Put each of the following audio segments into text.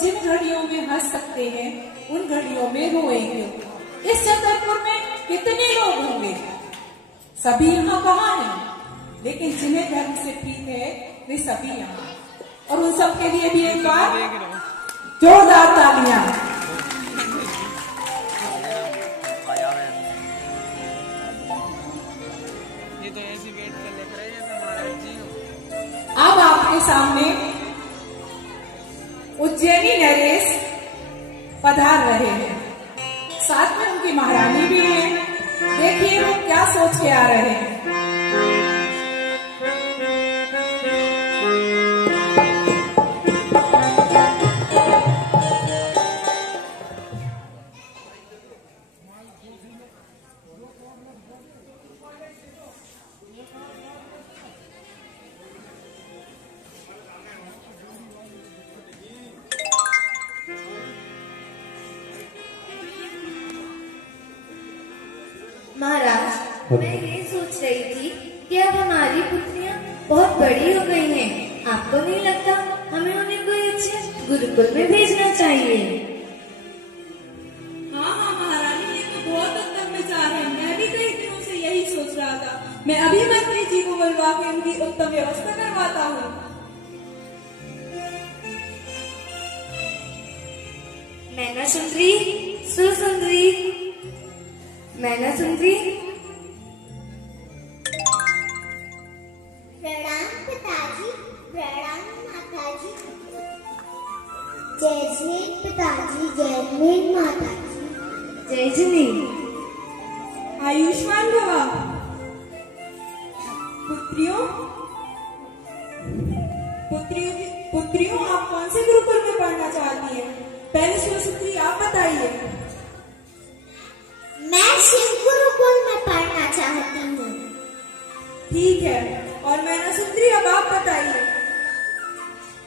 जिन घड़ियों में हंस सकते हैं उन घड़ियों में रोएंगे। इस छतरपुर में कितने लोग होंगे? सभी यहाँ कहाँ हैं? लेकिन जिन्हें धर्म से प्रीत है वे सभी यहाँ, और उन सब के लिए भी एक बार जोरदार तालियां। ये तो ऐसी वेट कर लिख रहे हैं महाराज जी। अब आपके सामने उज्जैनी नरेश पधार रहे हैं, साथ में उनकी महारानी भी है। देखिए वो क्या सोच के आ रहे हैं। महाराज, मैं ये सोच रही थी कि अब हमारी पुत्रियां बहुत बड़ी हो गई हैं। आपको नहीं लगता हमें उन्हें कोई अच्छे गुरुकुल में भेजना चाहिए? हाँ हाँ महारानी, ये तो बहुत उत्तम विचार है। मैं भी कई दिनों से यही सोच रहा था। मैं अभी मंत्री जी को बुलवा के उनकी उत्तम व्यवस्था करवाता हूँ। मैना सुंदरी, सुसुंदरी, मैना सुंदरी। प्रणाम पिताजी, प्रणाम माताजी। जय जय पिताजी, जय जय माताजी। जय जनी। आयुष्मान भवा। पुत्रियों पुत्रियों आप कौन से गुरुकुल में पढ़ना चाहती हैं? पहले सुसुंदरी आप बताइए। मैं शिव गुरुकुल में पढ़ना चाहती हूँ। ठीक है, और मैना सुंदरी अब आप बताइए।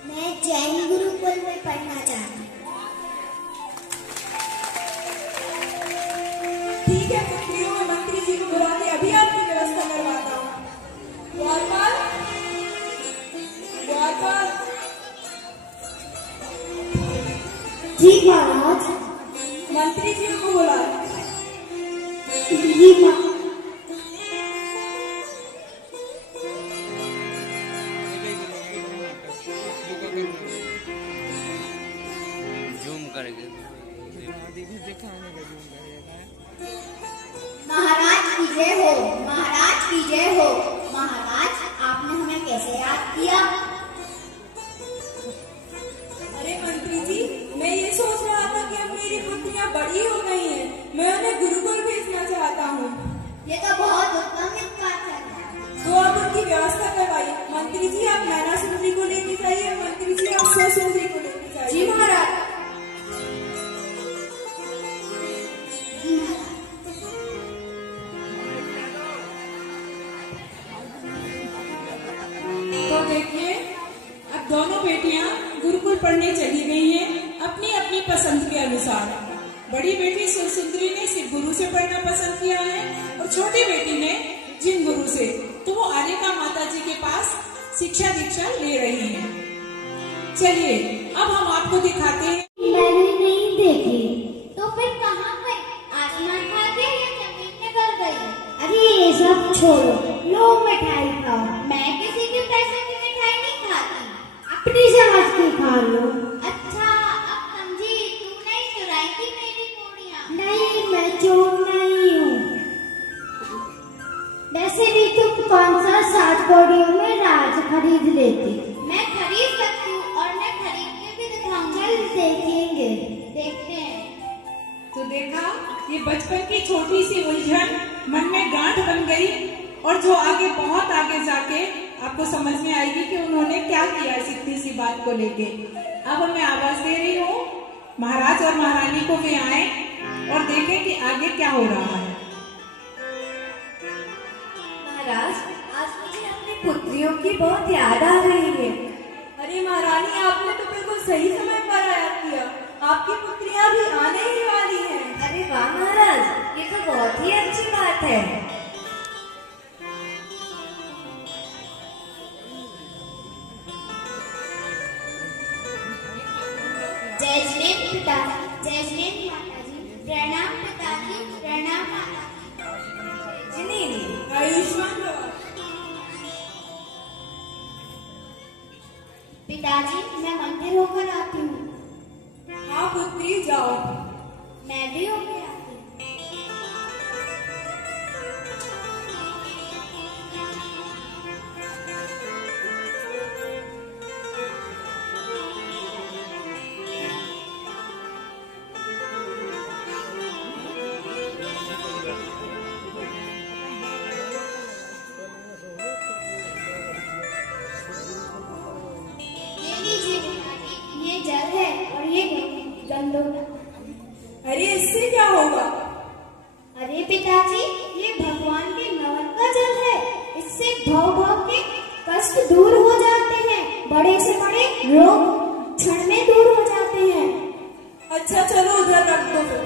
मैं जैन गुरुकुल में पढ़ना चाहती हूँ। ठीक है पुत्रियों, मैं मंत्री जी को बुला के अभी आपकी व्यवस्था करवाता हूँ। द्वारपाल, द्वारपाल। जी महाराज। मंत्री जी को बुला। जी माँ। जूम करेंगे। महाराज की जय हो, महाराज की जय हो। महाराज, आपने हमें कैसे याद किया? अरे मंत्री जी, मैं ये सोच रहा था कि अब मेरी पुत्रियां बड़ी हो गई हैं, मैं उन्हें गुरुकुल भेजना चाहता हूँ। ये तो बहुत उत्तम बात है। तो आप उनकी व्यवस्था करवाइए। मंत्री जी आप मैना सुंदरी को लेके जाइए, मंत्री जी आप सुसुंदरी को लेके जाइए। जी महाराज। तो देखिए, अब दोनों बेटियां गुरुकुल पढ़ने चली गई हैं अपनी अपनी पसंद के अनुसार। बड़ी बेटी सुसुंदरी ने सिख गुरु से पढ़ना पसंद किया है और छोटी बेटी ने जिन गुरु से। तो वो आर्यका माता जी के पास शिक्षा दीक्षा ले रही हैं। चलिए अब हम आपको दिखाते हैं। मैंने नहीं देखी। तो फिर कहाँ गई? आसमान खा गई या जमीन में गल गई? अरे ये सब छोड़ो, लो मिठाई खाओ। मैं किसी के पैसे की मिठाई नहीं खाती, अपनी समझ की खा लो। अच्छा, अब समझी, तूने चुराई थी मेरी पूड़ियाँ? नहीं, मैं चोर नहीं हूँ। वैसे भी तुम कौन सा 7 कौड़ियों में राज खरीद लेती? मैं खरीद सकती हूँ और मैं खरीद के भी दिखाऊंगा। देखेंगे, देखते हैं। तो देखा, ये बचपन की छोटी सी उलझन मन में गांठ बन गई, और जो आगे बहुत आगे जाके आपको समझ में आएगी कि उन्होंने क्या किया इस इतनी सी बात को लेके। अब मैं आवाज दे रही हूँ, महाराज और महारानी को भी आए और देखें कि आगे क्या हो रहा है। महाराज, आज मुझे अपनी पुत्रियों की बहुत याद आ रही है। अरे महारानी, आपने तो बिल्कुल सही समय पर याद किया। आपकी पुत्रियां भी आने ही वाली हैं। अरे वाह महाराज, ये तो बहुत ही अच्छी बात है। जय जय जिनेन्द्र पिता, जय जिनेन्द्र माता जी, प्रणाम पिताजी, प्रणाम माता जी। जिनेन्द्र, आयुष्मान भव। पिताजी मैं मंदिर होकर आती हूँ। हाँ पुत्री जाओ। मैं भी होकर आती हूँ। ये जल है और ये गंदोला। अरे इससे क्या होगा? अरे पिताजी ये भगवान के नमन का जल है। इससे भव के कष्ट दूर हो जाते हैं, बड़े से बड़े रोग क्षण में दूर हो जाते हैं। अच्छा चलो उधर रख दो फिर।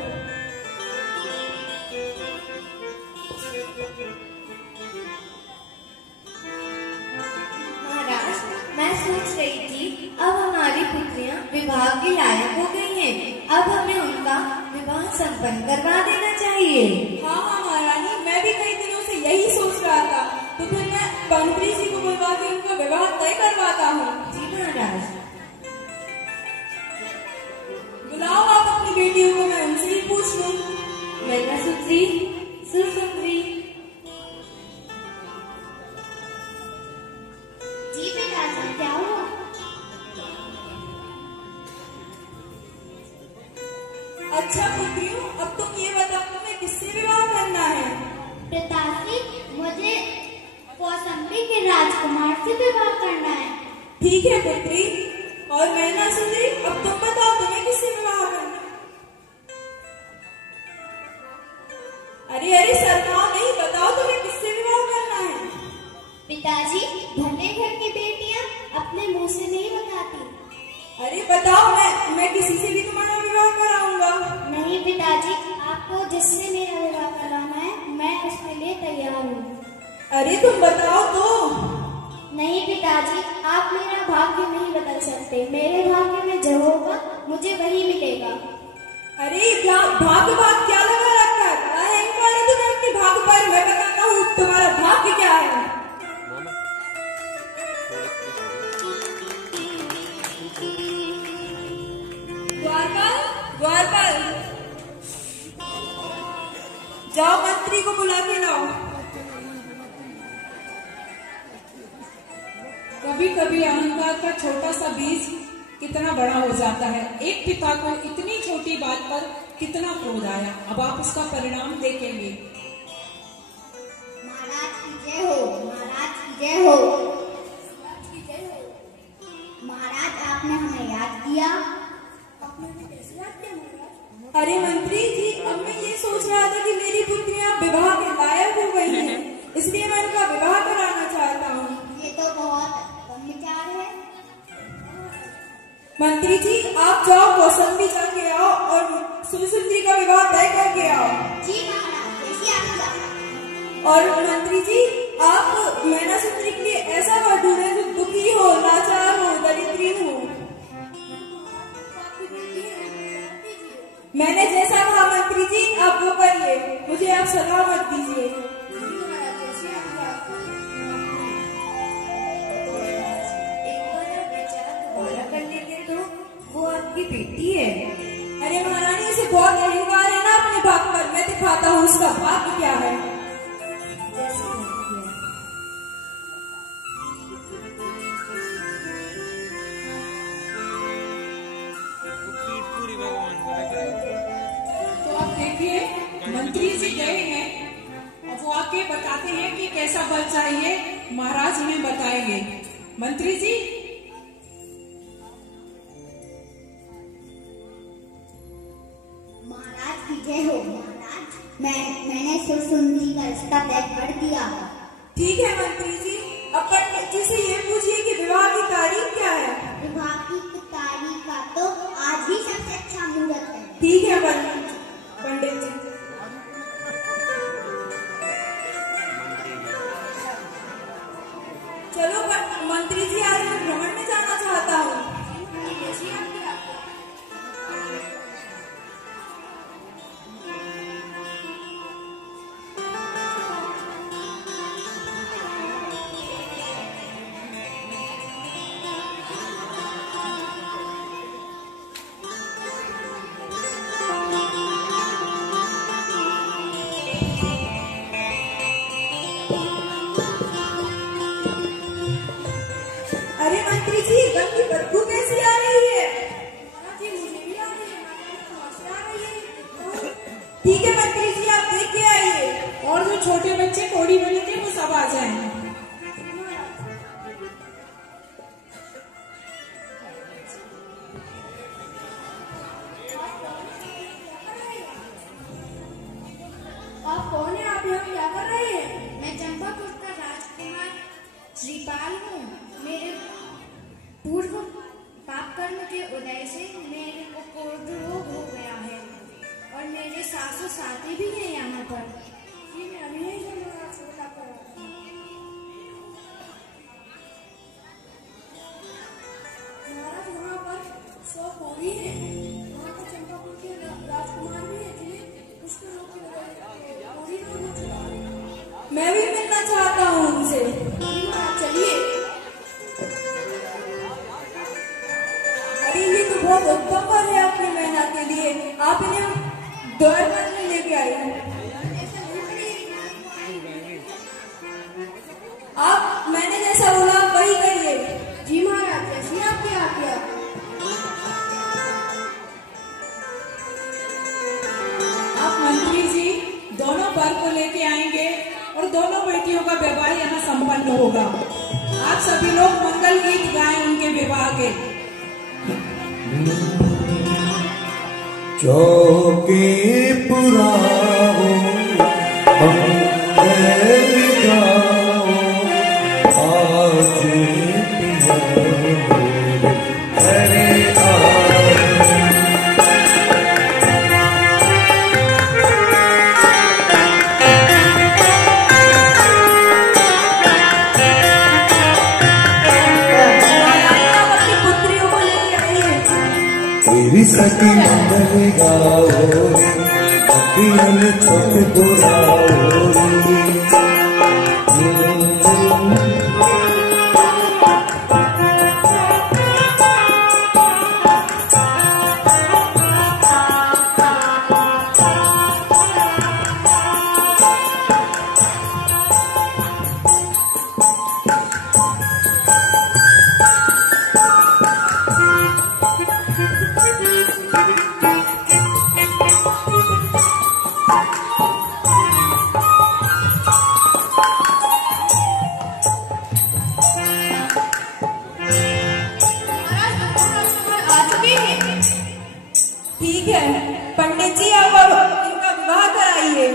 महाराज मैं सोच रही थी अब हमारी पुत्रियां विवाह के लायक हो गई हैं, अब हमें उनका विवाह संपन्न करवा देना चाहिए। हाँ हाँ महारानी, मैं भी कई दिनों से यही सोच रहा था, तो फिर मैं मंत्री जी को बुलवा के उनका विवाह तय करवाता हूँ। जी महाराज। बुलाओ आप अपनी बेटियों को, मैं उनसे ही पूछ लूँ। मैना सुंदरी, सुसुंदरी। जी पिताजी क्या हुआ? अच्छा पुत्रियों, अब तुम ये बताओ तुम्हें किससे विवाह करना है? पिताजी मुझे कौसंबी के राजकुमार से विवाह करना है। ठीक है पुत्री। और मैना सुंदरी, अब तुम बताओ तुम्हें किससे विवाह करना है? अरे अरे शर्माओ नहीं, बताओ तुम्हें किससे विवाह करना है? पिताजी धन्य घर की बेटियां अपने मुंह से नहीं बताती। अरे बताओ, मैं किसी से भी तुम्हारा विवाह कराऊंगा। नहीं पिताजी, आपको जिससे मेरा विवाह कराना है मैं उसके लिए तैयार हूँ। अरे तुम बताओ तो। नहीं पिताजी, आप मेरा भाग्य नहीं बदल सकते। मेरे भाग्य में जो होगा मुझे वही मिलेगा। अरे क्या भाग्य बात क्या लगा रखा है? अहंकार है तुम्हें अपने भाग्य पर। मैं बताता हूँ तुम्हारा भाग्य क्या है। द्वारपाल, द्वारपाल, जाओ मंत्री को बुला के लाओ। कभी कभी अहंकार का छोटा सा बीज कितना बड़ा हो जाता है। एक पिता को इतनी छोटी बात पर कितना क्रोध आया। अब आप उसका परिणाम देखेंगे। महाराज की जय हो, महाराज की जय हो, महाराज आपने हमें याद किया। आपने हमें कैसे याद किया महाराज? अरे मंत्री जी, अब मैं ये सोच रहा था कि मेरी पुत्रियां विवाह के लायक हो गई हैं, इसलिए मैं उनका विवाह कराना चाहता हूँ। ये तो बहुत कम विचार है। मंत्री जी आप जाओ, कौसंबी जाके आओ और सुसुंदरी का विवाह तय करके आओ। जी महाराज, जैसी आज्ञा। और मंत्री जी आप मैना सुंदरी के लिए ऐसा वर ढूंढे जो दुखी हो, लाचार हो, दरिद्रीन हो। मैंने जैसा कहा मंत्री जी आप वो करिए, मुझे आप सलाह मत दीजिए। वो आपकी बेटी है। अरे महारानी, इसे बहुत अहंकार है ना अपने भाग पर। मैं दिखाता हूँ उसका भाग्य क्या है। जैसे लड़की है। पूरी भगवान को रख रहे हो। तो आप देखिए मंत्री जी गए हैं और वो आके बताते हैं कि कैसा बल चाहिए। महाराज उन्हें बताएंगे। मंत्री जी महाराज की जय हो। महाराज मैंने सुसुंदरी का रिश्ता तय कर दिया। ठीक है मंत्री जी, अब पंडित जी से ये पूछिए कि विवाह की तारीख क्या है। विवाह की तारीख का तो आज ही सबसे अच्छा मुहूर्त है। ठीक है पंडित जी। चलो मंत्री जी, आज मैं भ्रमण में जाना चाहता हूँ। गंदी बदबू कैसी आ रही है? ठीक है मंत्री जी, आप देख के आइए और जो छोटे बच्चे कोड़ी बने थे वो सब आ जाएं। आप कौन है? आप यहाँ क्या कर रहे हैं? मैं चंपापुर का राजकुमार श्रीपाल हूँ। मेरे पूर्व पाप कर्म के उदय से मेरे को कोढ़ रोग हो गया है और मेरे सासू साथी भी हैं यहाँ पर। जी मैं अभी नहीं महाराज, वहाँ पर 100 कोढ़ी है। वहाँ पर चंपापुर के राजकुमार भी है जिन्हें कुष्ठ रोग की कोढ़ी रोग हो चुका है। मैं भी मिलना चाहता हूँ उनसे। चलिए। अरे ये तो बहुत उत्तम पर है अपनी महिला के लिए। आप इन्हें द्वार पर में लेके आए हैं। आप मैंने जैसा बोला वही करिए। जी महाराज, जैसी आपकी आज्ञा। आप मंत्री जी दोनों वर को लेके आएंगे और दोनों बेटियों का विवाह यहाँ संपन्न होगा। आप सभी लोग मंगल गीत गाएं उनके विवाह के। चौके पुराओ मंगल गाओ, आज पिया हरे तेरी सती मंगल गाओ रे, अभियन छोट बुलाओ रे। ठीक है पंडित जी, अब इनका विवाह कराइए।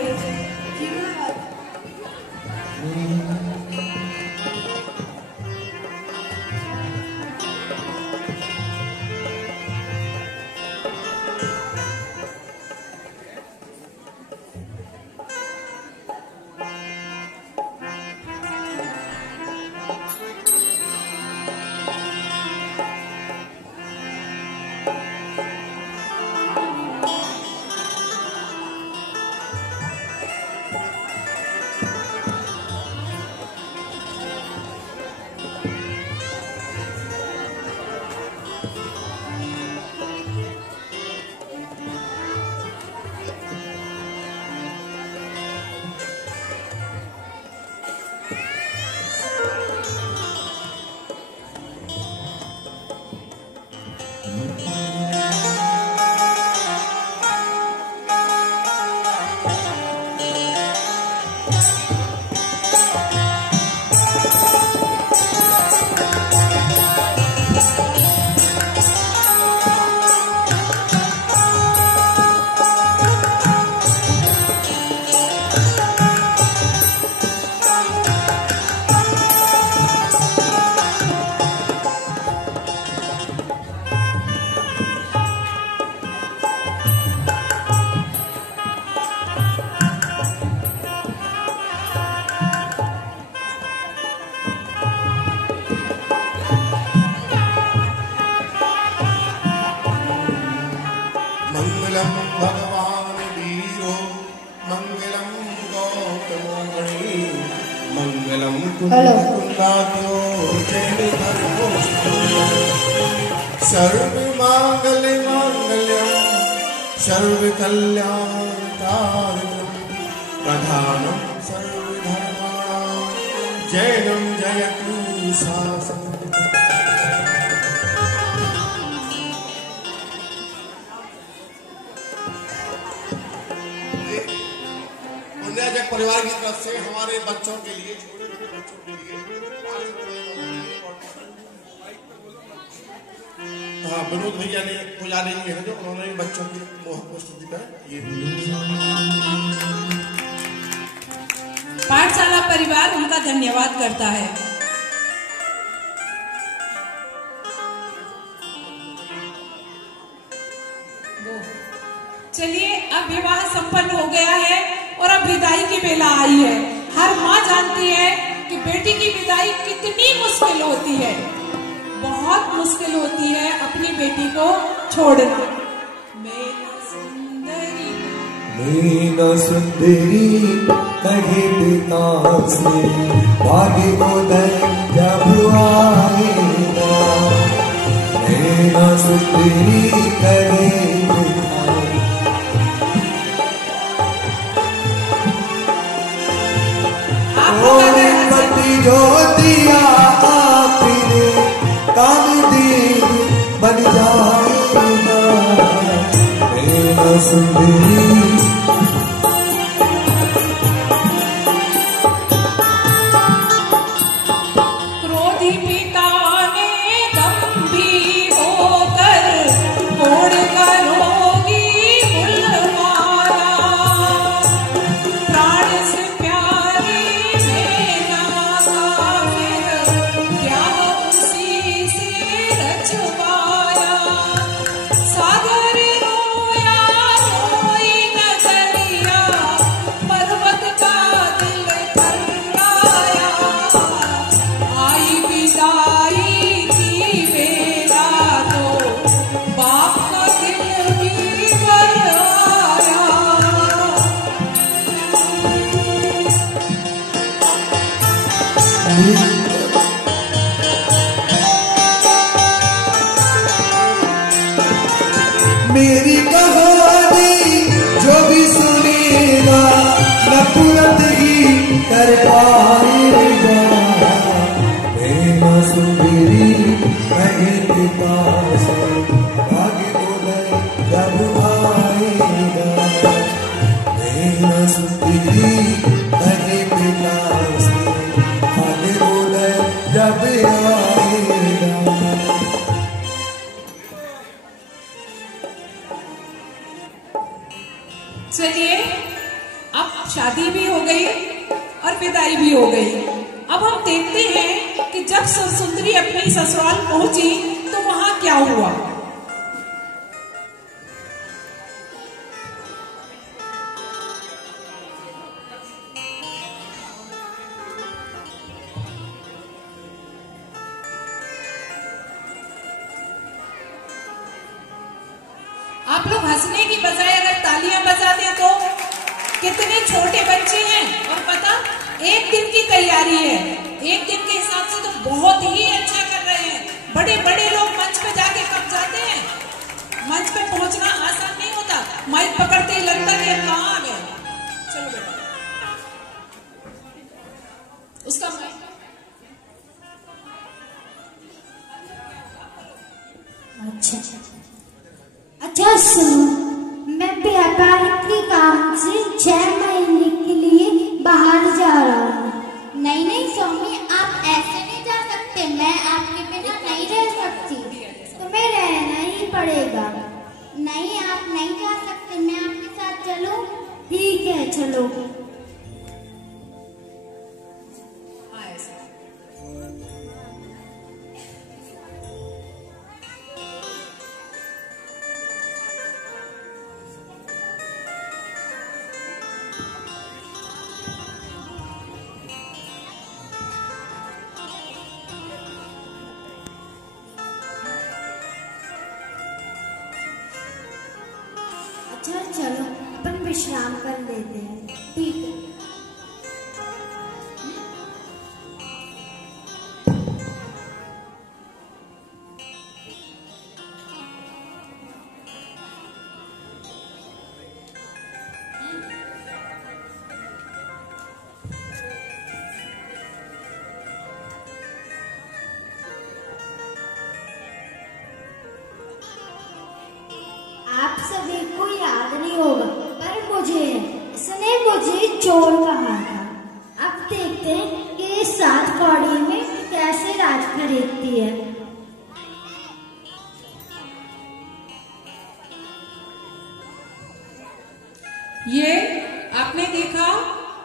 मंगलम भगवान वीरो, मंगलम गौतमोमणि, मंगलम कुंदाद्यो जय सर्व मांगल्य मांगल्यम सर्व कल्याण कारकम, प्रधानम सर्व धर्माणां जयं जयतु शासनम्। परिवार की तरफ से हमारे बच्चों के लिए, छोटे छोटे बच्चों के लिए हाँ, विनोद भैया ने पुजारी जी है जो उन्होंने बच्चों की मोहक प्रस्तुति का ये पाठशाला परिवार उनका धन्यवाद करता है। चलिए, अब विवाह संपन्न हो गया है और अब विदाई की बेला आई है। हर माँ जानती है कि बेटी की विदाई कितनी मुश्किल होती है, बहुत मुश्किल होती है अपनी बेटी को छोड़ना। मीना सुंदरी कहे पिता से भाग्य उदय जब आएगा। मीना सुंदरी कहे पति जो दिया आपने कामदेव बन जाएगा। मीना सुंदरी मेरी कहानी जो भी सुनेगा न तुरंत ही कर पाएगा। मीना सुंदरी कहे पिता से भाग्य उदय जब आएगा। मीना सुंदरी कहे पिता से भाग्य उदय जब आएगा। चलिए, अब शादी भी हो गई और विदाई भी हो गई। अब हम देखते हैं कि जब सुंदरी अपनी ससुराल पहुंची तो वहां क्या हुआ। आप लोग हंसने की बजाय अगर तालियां बजा दें तो कितने छोटे बच्चे हैं, और पता एक दिन की तैयारी है, एक दिन के हिसाब से तो बहुत ही अच्छा कर रहे हैं। बड़े बड़े लोग मंच पे जाके कब जाते हैं, मंच पे पहुंचना आसान नहीं होता, माइक पकड़ते ही लगता है कि हम कहाँ आ गए। चलो बेटा, उसका माइक अच्छा सुनो, मैं व्यापार के काम से 6 महीने के लिए बाहर जा रहा हूँ। नहीं स्वामी, आप ऐसे नहीं जा सकते, मैं आपके बिना नहीं रह सकती, तुम्हें रहना ही पड़ेगा। नहीं, आप नहीं जा सकते, मैं आपके साथ चलूं? ठीक है, चलो। चलो अपन विश्राम कर लेते हैं, ठीक है। आप सभी को याद नहीं होगा, पर मुझे उसने मुझे चोर कहा था। अब देखते हैं कि इस 7 कौड़ी में कैसे राज खरीदती है। ये आपने देखा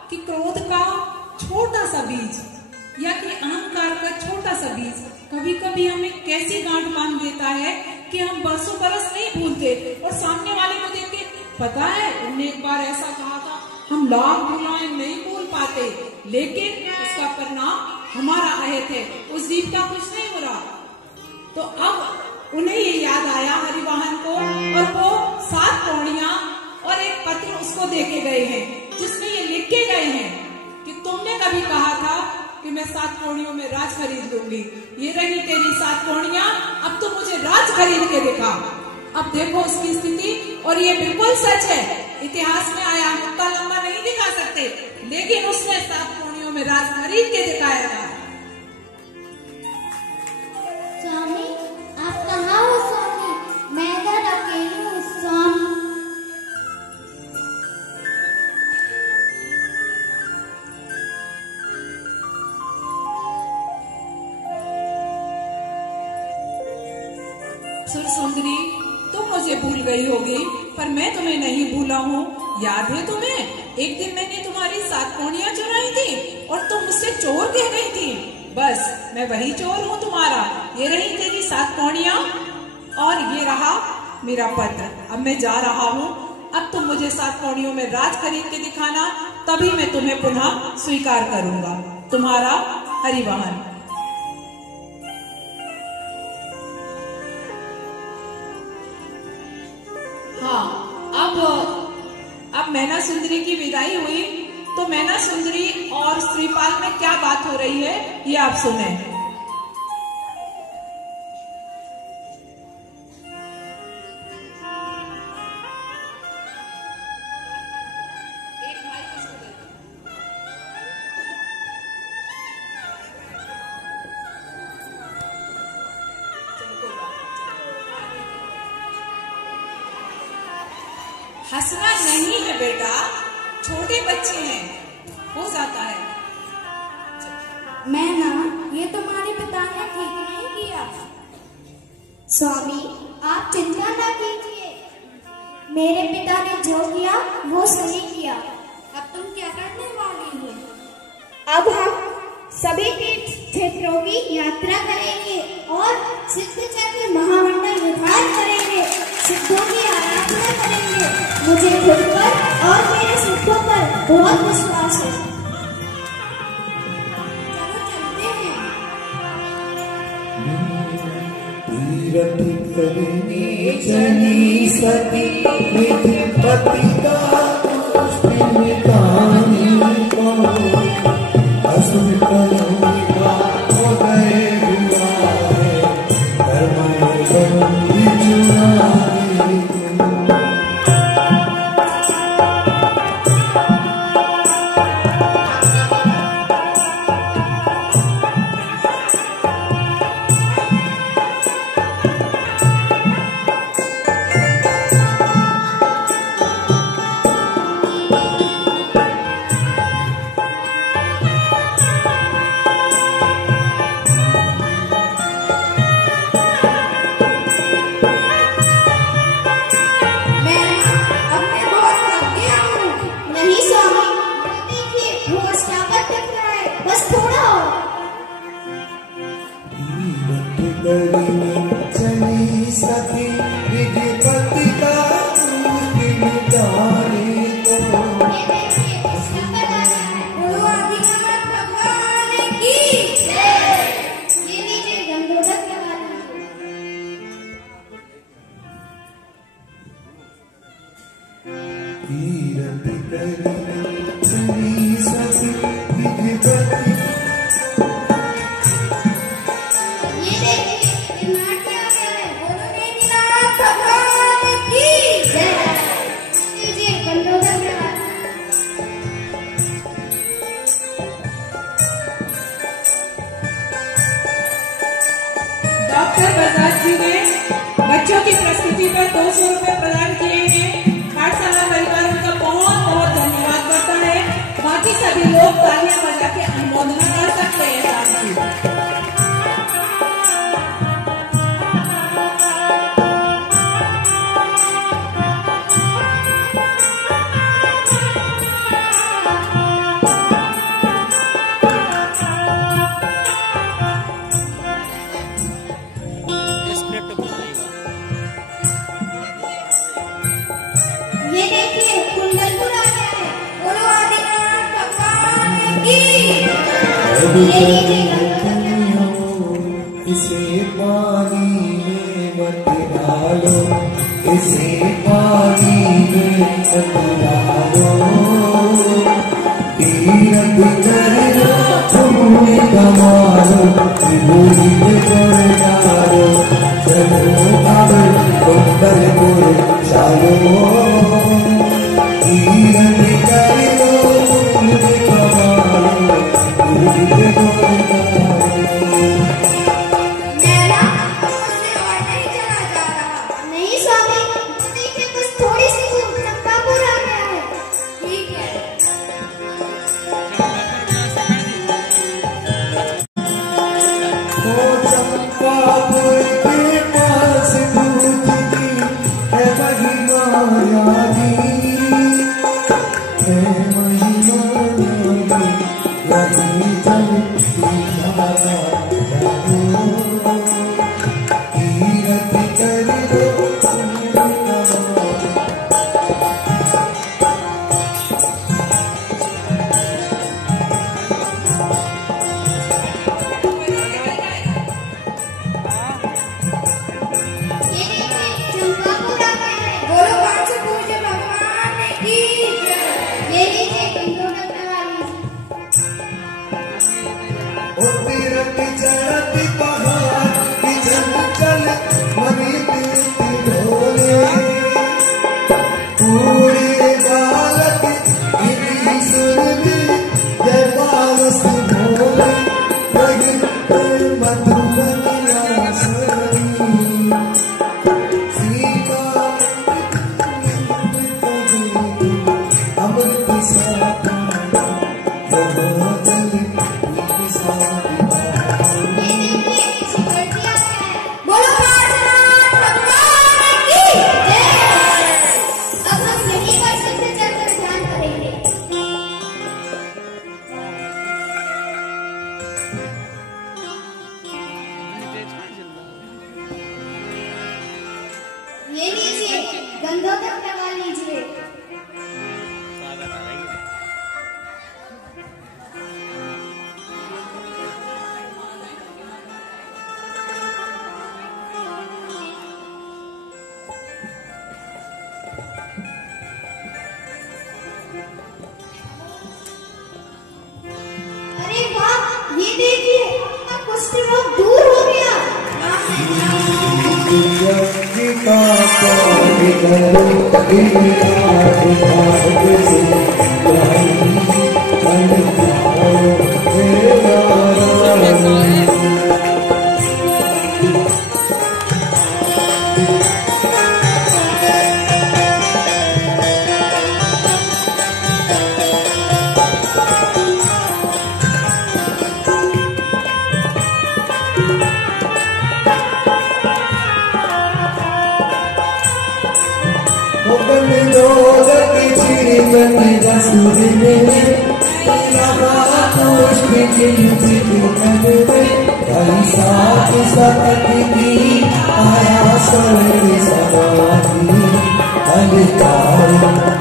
कि क्रोध का छोटा सा बीज या कि अहंकार का छोटा सा बीज कभी कभी हमें कैसी गांठ बांध देता है कि हम बरसों बरस नहीं भूलते। और सामने वाले को देख के पता है उन्होंने एक बार ऐसा कहा था, हम लाख भुलाएं नहीं भूल पाते, लेकिन इसका परिणाम हमारा अहित है, उस जीव का कुछ नहीं हो रहा। तो अब उन्हें ये याद आया हरिवाहन को, और वो 7 कौड़ियां और एक पत्र उसको देके गए हैं जिसमें ये लिख के गए हैं कि तुमने कभी कहा था कि मैं 7 कौड़ियों में राज खरीद लूंगी, ये रही तेरी 7 कौड़ियां, अब तो मुझे राज खरीद के दिखा। अब देखो उसकी स्थिति, और ये बिल्कुल सच है, इतिहास में आया, मुक्का लंबा नहीं दिखा सकते, लेकिन उसने 7 कौड़ियों में राज खरीद के दिखाया था। स्वामी आप कहाँ हो स्वामी? मैं इधर अकेली हूँ स्वामी। सुरसुंदरी, तुम मुझे भूल गई होगी, पर मैं तुम्हें नहीं भूला हूँ। याद है तुम्हें एक दिन मैंने तुम्हारी 7 कौड़ियां चुराई थी और तुम मुझसे चोर कह गई थी। बस मैं वही चोर हूँ तुम्हारा। ये रही तेरी 7 कौड़ियां और ये रहा मेरा पत्र। अब मैं जा रहा हूँ, अब तुम मुझे 7 कौड़ियों में राज खरीद के दिखाना, तभी मैं तुम्हें पुनः स्वीकार करूंगा। तुम्हारा हरिवाहन। हाँ, अब मैना सुंदरी की विदाई हुई, तो मैना सुंदरी और श्रीपाल में क्या बात हो रही है ये आप सुने। हंसना नहीं है बेटा, छोटे बच्चे हैं, हो जाता है। मैना, ये तुम्हारे पिता ने ठीक नहीं किया। स्वामी आप चिंता न कीजिए, मेरे पिता ने जो किया वो सही किया। अब तुम क्या करने वाली हो? अब हम सभी तीर्थ क्षेत्रों की यात्रा करेंगे और सिद्ध चक्र महामंडल विधान करेंगे, सिद्धों की आराधना करेंगे। मुझे खुद पर और मेरे सिद्धों पर बहुत विश्वास है। चलो चलते हैं। तीरथ करने चली सती निधि पति का पुष्टि मिटाने को, असुर कलंका हो गए हुआए, धर्म बंदी चुराने को। चली सती निधि पति का पुष्टि मिटाने को। भगवान की जय। ये लीजिए गंधोदक लगा तीरथ करने चली सती निधि पति। डॉक्टर बजाज जी ने बच्चों की प्रस्तुति पर 200 रुपए प्रदान किए हैं। पाठशाला परिवार का बहुत बहुत धन्यवाद। लोग तालियां बजा के अनुमोदना कर सकते हैं डांस की। ये देखिए कुंडलपुर आ गया है। बोलो आदिनाथ भगवान की। ये देखिए इसे पानी में मत डालो, इसे पानी में मत डालो, तीरथ कर लो तुमने कमालो, त्रिभुज में कर डालो, चलो अब कुंडलपुर चलो, तीरथ कर लो तुमने कमालो, त्रिभुज में कर डालो। मेरा मुझसे और नहीं चला जा रहा। नहीं स्वामी, देखिए बस थोड़ी सी दूर चंपापुर आ गया है। ठीक है। ओ चंपापुर के पास दूधनी है महिमा यादी, है महिमा यादी, यादी चलती धारा जादू, तीरथ कर लो तुमने कमालो। ये देखिए चंपापुर आ गया है। बोलो पांच पूज्य भगवान की जय। ये लीजिए इंद्रो करने वाली। ओ तीरथ चढ़ती पहाड़ की चंचल मनी तीर्थी ढोले, पूरे बालक गिरी सुरभि जय पारस भोले, प्रगट मधुबन रासरी, सीता अमृत साथा जहाँ चली ये देखिए सिकरती आ गया है। बोलो पांचनाथ भगवान की जय। अब हम यहीं पर सबसे चलकर ध्यान करेंगे। ये लीजिए गंधोदक लगा लीजिए। अरे वाह, ये देखिए अपना कुश्ती बहुत दूर हो गया। गंगा पार करो इनका भाग से जाई, मन जाओ मेरा रानी। गंधोदक श्रीमती रसूल में लगा पुष्प किंचित तन में, ऐसा सपति की आया स्वर्ग समाधि, अधिकार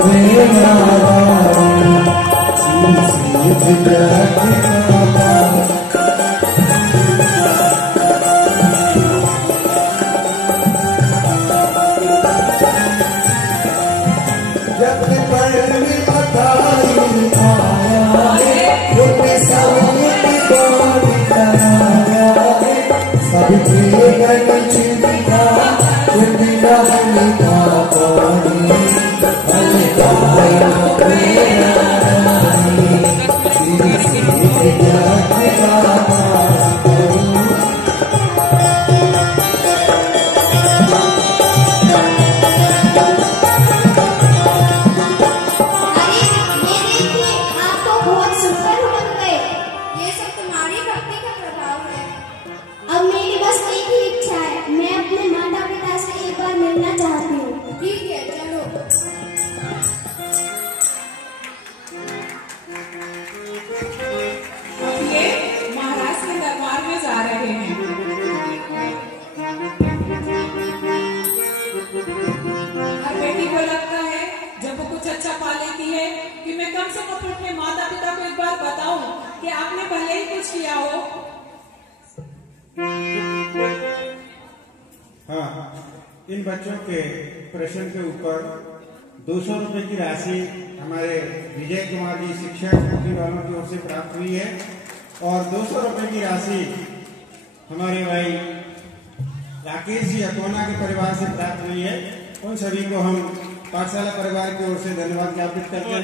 मेरा रानी, श्री विग्रह जब पढ़ बताई आया है, उनके सामने कौन कराया है, सबके गण चिंता उनका लिखा पानी, अलगाया मेरा रानी, श्री अरे ये देखिए आपको बहुत सुंदर से को अपने माता पिता को एक बार बताऊं कि आपने भले ही कुछ किया हो। हाँ, इन बच्चों के प्रश्न के ऊपर 200 रुपए की राशि हमारे विजय कुमार जी शिक्षक समिति वालों की ओर से प्राप्त हुई है और 200 रुपए की राशि हमारे भाई राकेश जी अकोना के परिवार से प्राप्त हुई है। उन सभी को हम पाठशाला परिवार की ओर से धन्यवाद ज्ञापित करते हैं।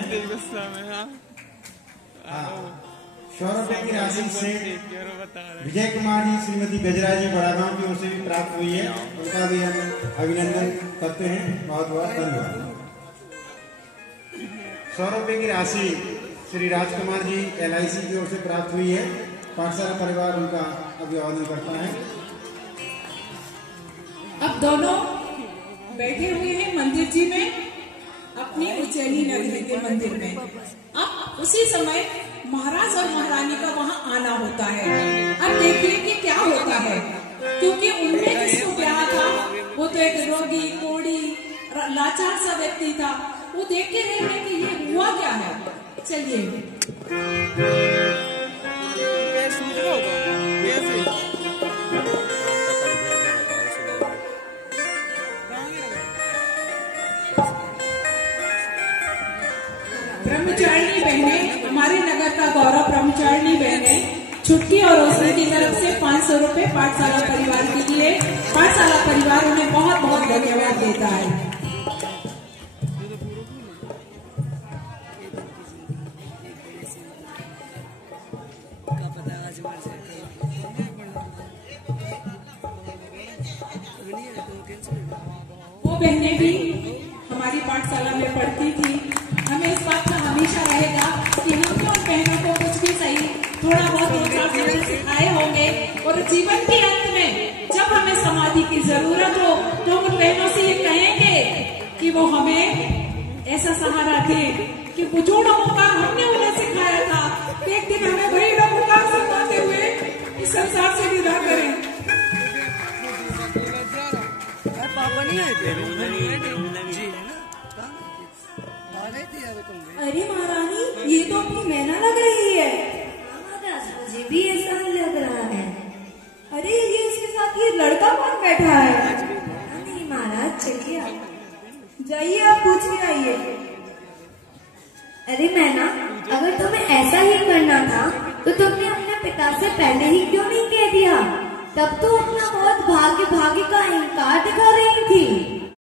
100 रुपए की राशि से विजय कुमार जी श्रीमती गजरा जी बड़ागांव की ओर से भी प्राप्त हुई है, उनका भी हम अभिनंदन करते हैं। बहुत बहुत धन्यवाद। 100 रुपए की राशि श्री राजकुमार जी LIC की ओर से प्राप्त हुई है, पाठशाला परिवार उनका अभिवादन करता है। अब दोनों बैठे हुए हैं मंदिर जी में, अपनी उज्जैनी नगरी के मंदिर में। अब उसी समय महाराज और महारानी का वहाँ आना होता है। अब देखिए कि क्या होता है, क्योंकि उनमें जिसको प्यार था वो तो एक रोगी कोड़ी लाचार सा व्यक्ति था। वो देखते रह गए कि ये हुआ क्या है। चलिए ब्रह्मचारिणी बहनें, हमारे नगर का गौरव ब्रह्मचारिणी बहनें छुट्टी और रोशनी की तरफ से 500 रुपए पाठशाला परिवार के लिए, पाठशाला परिवार उन्हें बहुत बहुत धन्यवाद देता है। वो बहनें भी हमारी पाठशाला में पढ़ती थी। हमें इस बात का हमेशा रहेगा कि हम भी उन बहनों को कुछ भी सही थोड़ा बहुत सिखाए होंगे और जीवन के अंत में जब हमें समाधि की जरूरत हो तो उन बहनों से ये कहेंगे कि वो हमें ऐसा सहारा दे कि बुजुर्ग होकर हमने उन्हें सिखाया था, एक दिन हमें वही लोग उतार सिखाते हुए इस संसार से विदा करें। अरे महारानी, ये तो अपनी मैना लग रही है। महाराज, मुझे भी ऐसा लग रहा है। अरे ये इसके साथ ये लड़का कौन बैठा है? नहीं महाराज, चलिए जाइए, आप पूछ के आइए। अरे मैना, अगर तुम्हें ऐसा ही करना था तो तुमने अपने पिता से पहले ही क्यों नहीं कह दिया? तब तो अपना बहुत भाग्य का इनकार दिखा रही थी।